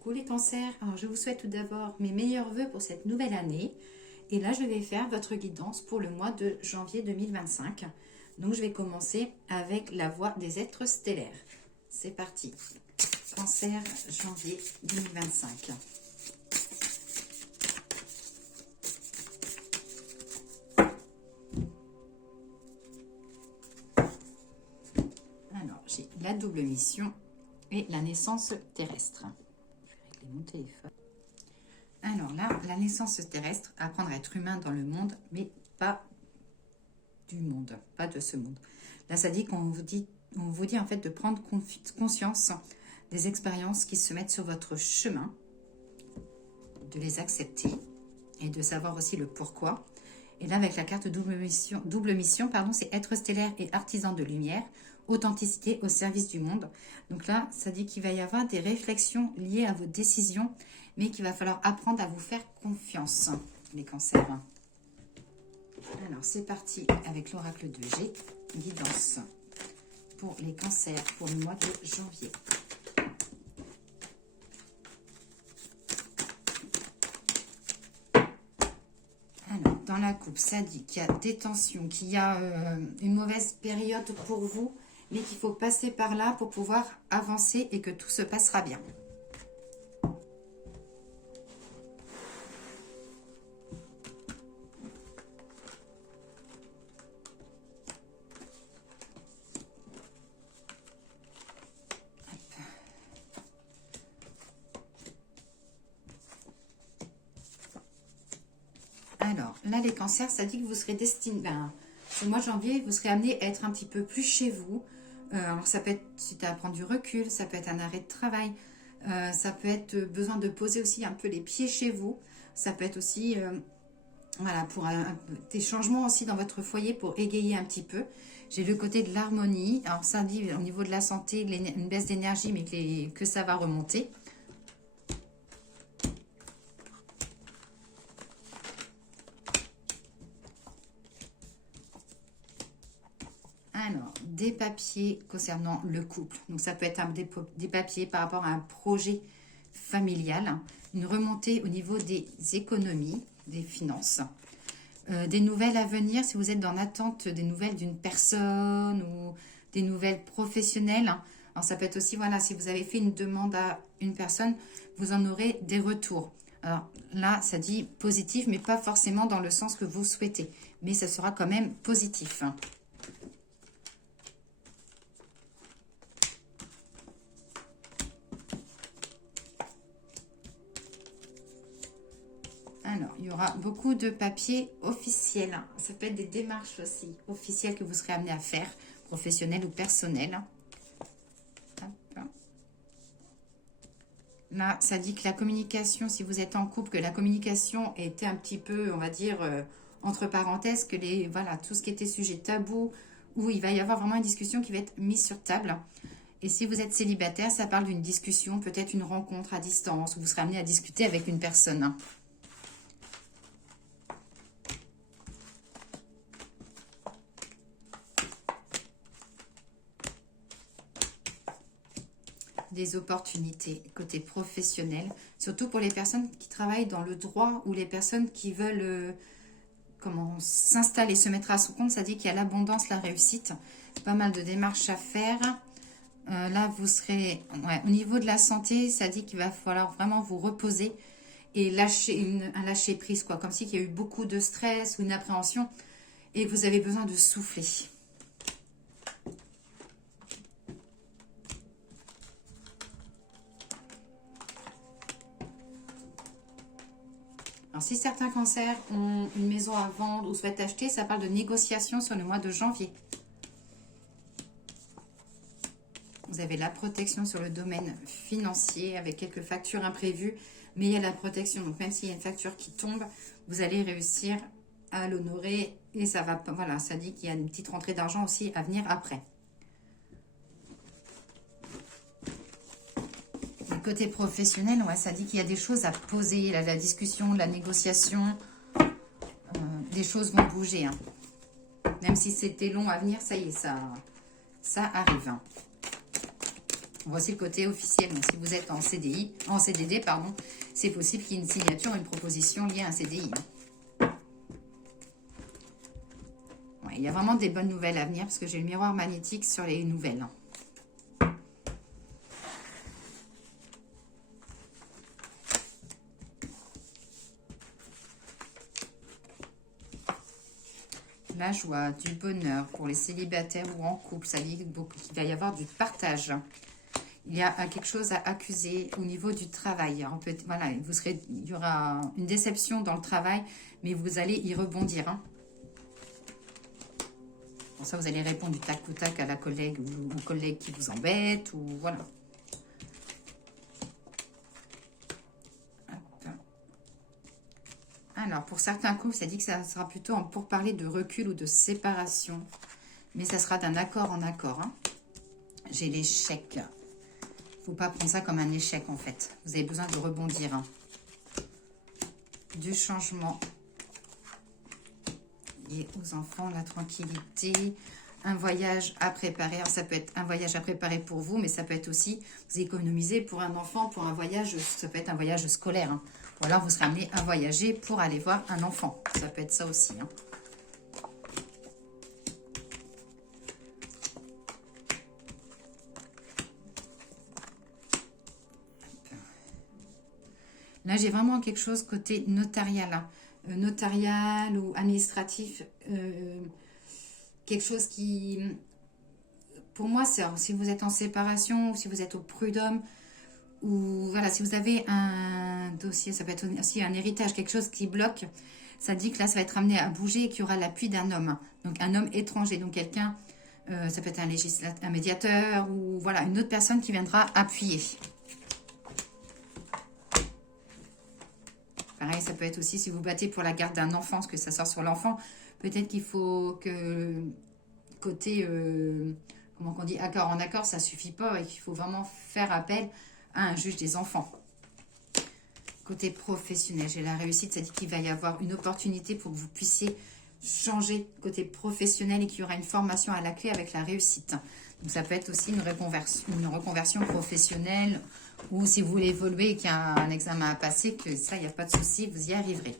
Coucou les cancers, alors je vous souhaite tout d'abord mes meilleurs vœux pour cette nouvelle année. Et là je vais faire votre guidance pour le mois de janvier 2025. Donc je vais commencer avec la voie des êtres stellaires. C'est parti. Cancer, janvier 2025. Alors j'ai la double mission et la naissance terrestre. Je vais régler mon téléphone. Alors là, la naissance terrestre, apprendre à être humain dans le monde, mais pas du monde, pas de ce monde. Là, ça dit qu'on vous dit en fait de prendre conscience des expériences qui se mettent sur votre chemin, de les accepter et de savoir aussi le pourquoi. Et là, avec la carte double mission, pardon, c'est être stellaire et artisan de lumière, authenticité au service du monde. Donc là, ça dit qu'il va y avoir des réflexions liées à vos décisions, mais qu'il va falloir apprendre à vous faire confiance, les cancers. Alors, c'est parti avec l'oracle de G, guidance pour les cancers pour le mois de janvier. Alors, dans la coupe, ça dit qu'il y a des tensions, qu'il y a une mauvaise période pour vous, mais qu'il faut passer par là pour pouvoir avancer et que tout se passera bien. Alors, là, les cancers, ça dit que vous serez destiné, ce mois de janvier, vous serez amené à être un petit peu plus chez vous. Alors, ça peut être suite à prendre du recul, ça peut être un arrêt de travail, ça peut être besoin de poser aussi un peu les pieds chez vous. Ça peut être aussi, voilà, pour des changements aussi dans votre foyer pour égayer un petit peu. J'ai le côté de l'harmonie. Alors, ça dit au niveau de la santé, une baisse d'énergie, mais que ça va remonter. Alors, des papiers concernant le couple. Donc, ça peut être des papiers par rapport à un projet familial, une remontée au niveau des économies, des finances, des nouvelles à venir si vous êtes dans l'attente des nouvelles d'une personne ou des nouvelles professionnelles. Alors, ça peut être aussi, voilà, si vous avez fait une demande à une personne, vous en aurez des retours. Alors là, ça dit positif, mais pas forcément dans le sens que vous souhaitez. Mais ça sera quand même positif. Alors, il y aura beaucoup de papiers officiels. Ça peut être des démarches aussi officielles que vous serez amené à faire, professionnelles ou personnelles. Hop. Là, ça dit que la communication, si vous êtes en couple, que la communication était un petit peu, on va dire, entre parenthèses, que voilà, tout ce qui était sujet tabou, où il va y avoir vraiment une discussion qui va être mise sur table. Et si vous êtes célibataire, ça parle d'une discussion, peut-être une rencontre à distance, où vous serez amené à discuter avec une personne. Des opportunités côté professionnel, surtout pour les personnes qui travaillent dans le droit ou les personnes qui veulent s'installer, se mettre à son compte. Ça dit qu'il y a l'abondance, la réussite, pas mal de démarches à faire. Là, vous serez, au niveau de la santé, ça dit qu'il va falloir vraiment vous reposer et lâcher un lâcher prise, quoi, comme s'il y a eu beaucoup de stress ou une appréhension et que vous avez besoin de souffler. Alors, si certains cancers ont une maison à vendre ou souhaitent acheter, ça parle de négociation sur le mois de janvier. Vous avez la protection sur le domaine financier avec quelques factures imprévues, mais il y a la protection. Donc, même s'il y a une facture qui tombe, vous allez réussir à l'honorer et ça va, voilà, ça dit qu'il y a une petite rentrée d'argent aussi à venir après. Côté professionnel, ouais, ça dit qu'il y a des choses à poser, la discussion, la négociation, des choses vont bouger. Hein. Même si c'était long à venir, ça y est, ça arrive. Hein. Voici le côté officiel. Donc, si vous êtes en CDI, en CDD, pardon, c'est possible qu'il y ait une signature, une proposition liée à un CDI. Ouais, il y a vraiment des bonnes nouvelles à venir parce que j'ai le miroir magnétique sur les nouvelles. La joie, du bonheur pour les célibataires ou en couple. Ça dit qu'il va y avoir du partage. Il y a quelque chose à accuser au niveau du travail. Alors, voilà, il y aura une déception dans le travail, mais vous allez y rebondir. Hein. Pour ça, vous allez répondre du tac au tac à la collègue ou au collègue qui vous embête. Ou voilà. Alors, pour certains couples, ça dit que ça sera plutôt pour parler de recul ou de séparation. Mais ça sera d'un accord en accord. Hein. J'ai l'échec. Il ne faut pas prendre ça comme un échec, en fait. Vous avez besoin de rebondir. Hein. Du changement. Et aux enfants, la tranquillité. Un voyage à préparer. Alors, ça peut être un voyage à préparer pour vous, mais ça peut être aussi, vous économisez pour un enfant, pour un voyage. Ça peut être un voyage scolaire. Hein. Ou alors, vous serez amené à voyager pour aller voir un enfant. Ça peut être ça aussi. Hein. Là, j'ai vraiment quelque chose côté notarial. Hein. Notarial ou administratif. Quelque chose qui... Pour moi, c'est si vous êtes en séparation ou si vous êtes au prud'homme, ou voilà, si vous avez un dossier, ça peut être aussi un héritage, quelque chose qui bloque, ça dit que là, ça va être amené à bouger et qu'il y aura l'appui d'un homme. Donc, un homme étranger. Donc, quelqu'un, ça peut être un médiateur ou voilà, une autre personne qui viendra appuyer. Pareil, ça peut être aussi si vous battez pour la garde d'un enfant, parce que ça sort sur l'enfant. Peut-être qu'il faut que côté, comment on dit, accord en accord, ça ne suffit pas et qu'il faut vraiment faire appel à un juge des enfants. Côté professionnel, j'ai la réussite, ça dit qu'il va y avoir une opportunité pour que vous puissiez changer côté professionnel et qu'il y aura une formation à la clé avec la réussite. Donc ça peut être aussi une reconversion professionnelle ou si vous voulez évoluer et qu'il y a un examen à passer, que ça, il n'y a pas de souci, vous y arriverez.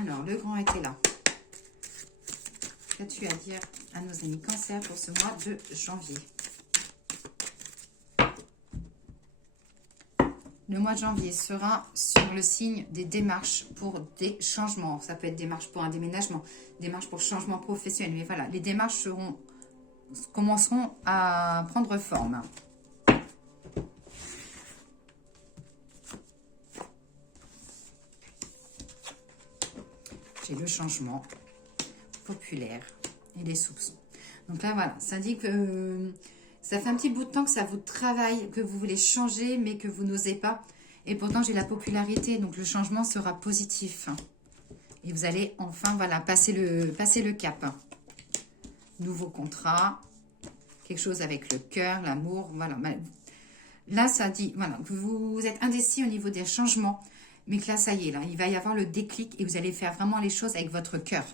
Alors, le grand était là. Qu'as-tu à dire à nos amis Cancer pour ce mois de janvier? Le mois de janvier sera sur le signe des démarches pour des changements. Ça peut être démarches pour un déménagement, démarches pour changement professionnel. Mais voilà, les démarches commenceront à prendre forme. J'ai le changement populaire et les soupçons. Donc là, voilà, ça dit que ça fait un petit bout de temps que ça vous travaille, que vous voulez changer, mais que vous n'osez pas. Et pourtant, j'ai la popularité, donc le changement sera positif. Et vous allez enfin, voilà, passer le cap. Nouveau contrat, quelque chose avec le cœur, l'amour, voilà. Là, ça dit, voilà, que vous êtes indécis au niveau des changements, mais que là, ça y est, là, il va y avoir le déclic et vous allez faire vraiment les choses avec votre cœur.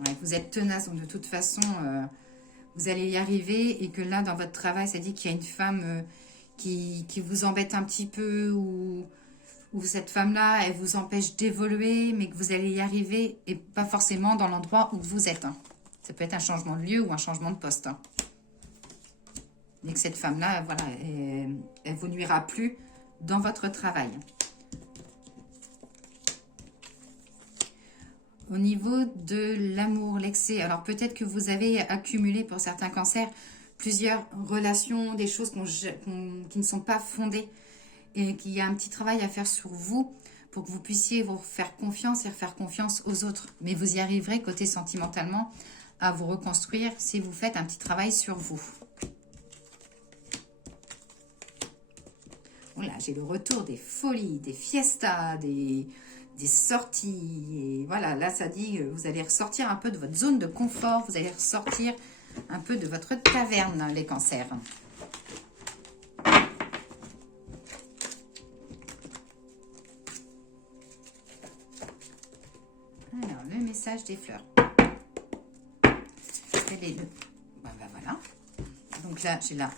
Ouais, vous êtes tenace, donc de toute façon, vous allez y arriver. Et que là, dans votre travail, ça dit qu'il y a une femme qui vous embête un petit peu ou cette femme-là, elle vous empêche d'évoluer, mais que vous allez y arriver et pas forcément dans l'endroit où vous êtes. Hein. Ça peut être un changement de lieu ou un changement de poste. Hein. Et que cette femme-là, voilà, elle vous nuira plus dans votre travail. Au niveau de l'amour, l'excès, alors peut-être que vous avez accumulé pour certains cancers plusieurs relations, des choses qui ne sont pas fondées et qu'il y a un petit travail à faire sur vous pour que vous puissiez vous faire confiance et faire confiance aux autres. Mais vous y arriverez côté sentimentalement à vous reconstruire si vous faites un petit travail sur vous. Voilà, j'ai le retour des folies, des fiestas, des sorties. Et voilà, là, ça dit que vous allez ressortir un peu de votre zone de confort. Vous allez ressortir un peu de votre taverne, les cancers. Alors, le le message des fleurs. Voilà. Donc là, j'ai la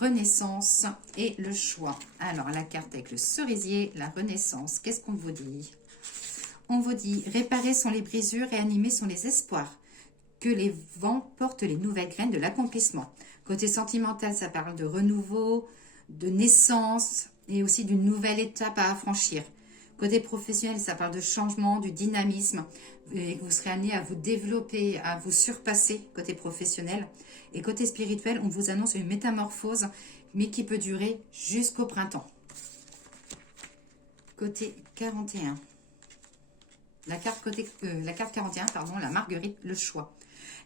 renaissance et le choix. Alors, la carte avec le cerisier, la renaissance. Qu'est-ce qu'on vous dit? On vous dit, réparer sont les brisures et animer sont les espoirs. Que les vents portent les nouvelles graines de l'accomplissement. Côté sentimental, ça parle de renouveau, de naissance et aussi d'une nouvelle étape à franchir. Côté professionnel, ça parle de changement, du dynamisme, et que vous serez amené à vous développer, à vous surpasser côté professionnel. Et côté spirituel, on vous annonce une métamorphose, mais qui peut durer jusqu'au printemps. Côté 41. La carte 41, pardon, la Marguerite, le choix.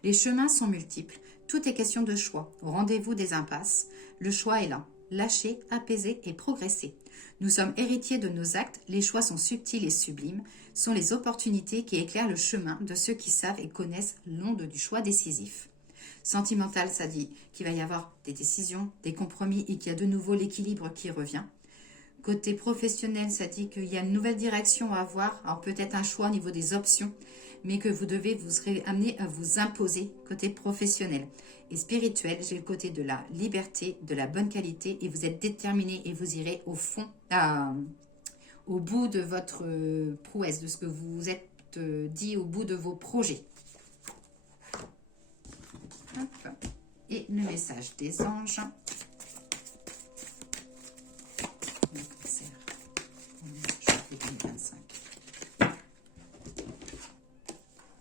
Les chemins sont multiples. Tout est question de choix. Au rendez-vous des impasses, le choix est là. Lâcher, apaiser et progresser. Nous sommes héritiers de nos actes. Les choix sont subtils et sublimes. Sont les opportunités qui éclairent le chemin de ceux qui savent et connaissent l'onde du choix décisif. Sentimental, ça dit qu'il va y avoir des décisions, des compromis et qu'il y a de nouveau l'équilibre qui revient. Côté professionnel, ça dit qu'il y a une nouvelle direction à avoir, alors peut-être un choix au niveau des options, mais que vous serez amené à vous imposer côté professionnel. Et spirituel, j'ai le côté de la liberté, de la bonne qualité, et vous êtes déterminé et vous irez au fond, au bout de votre prouesse, de ce que vous vous êtes dit, au bout de vos projets. Hop. Et le message des anges.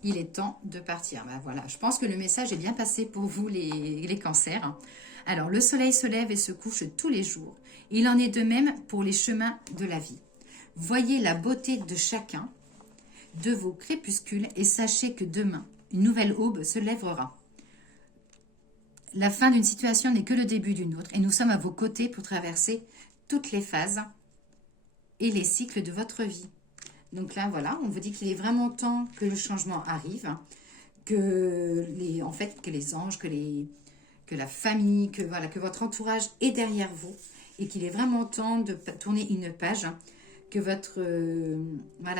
Il est temps de partir. Ben voilà, je pense que le message est bien passé pour vous, les cancers. Alors, le soleil se lève et se couche tous les jours. Il en est de même pour les chemins de la vie. Voyez la beauté de chacun de vos crépuscules et sachez que demain, une nouvelle aube se lèvera. La fin d'une situation n'est que le début d'une autre et nous sommes à vos côtés pour traverser toutes les phases et les cycles de votre vie. Donc là, voilà, on vous dit qu'il est vraiment temps que le changement arrive, que les anges, que la famille, que votre entourage est derrière vous et qu'il est vraiment temps de tourner une page, que votre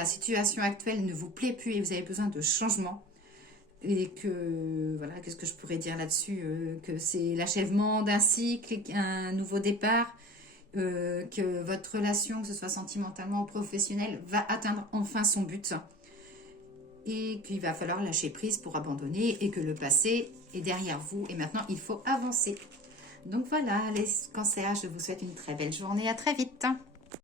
situation actuelle ne vous plaît plus et vous avez besoin de changement. Et que, voilà, qu'est-ce que je pourrais dire là-dessus, que c'est l'achèvement d'un cycle, un nouveau départ, que votre relation, que ce soit sentimentalement ou professionnelle, va atteindre enfin son but et qu'il va falloir lâcher prise pour abandonner et que le passé est derrière vous et maintenant il faut avancer. Donc voilà les cancers, je vous souhaite une très belle journée, à très vite.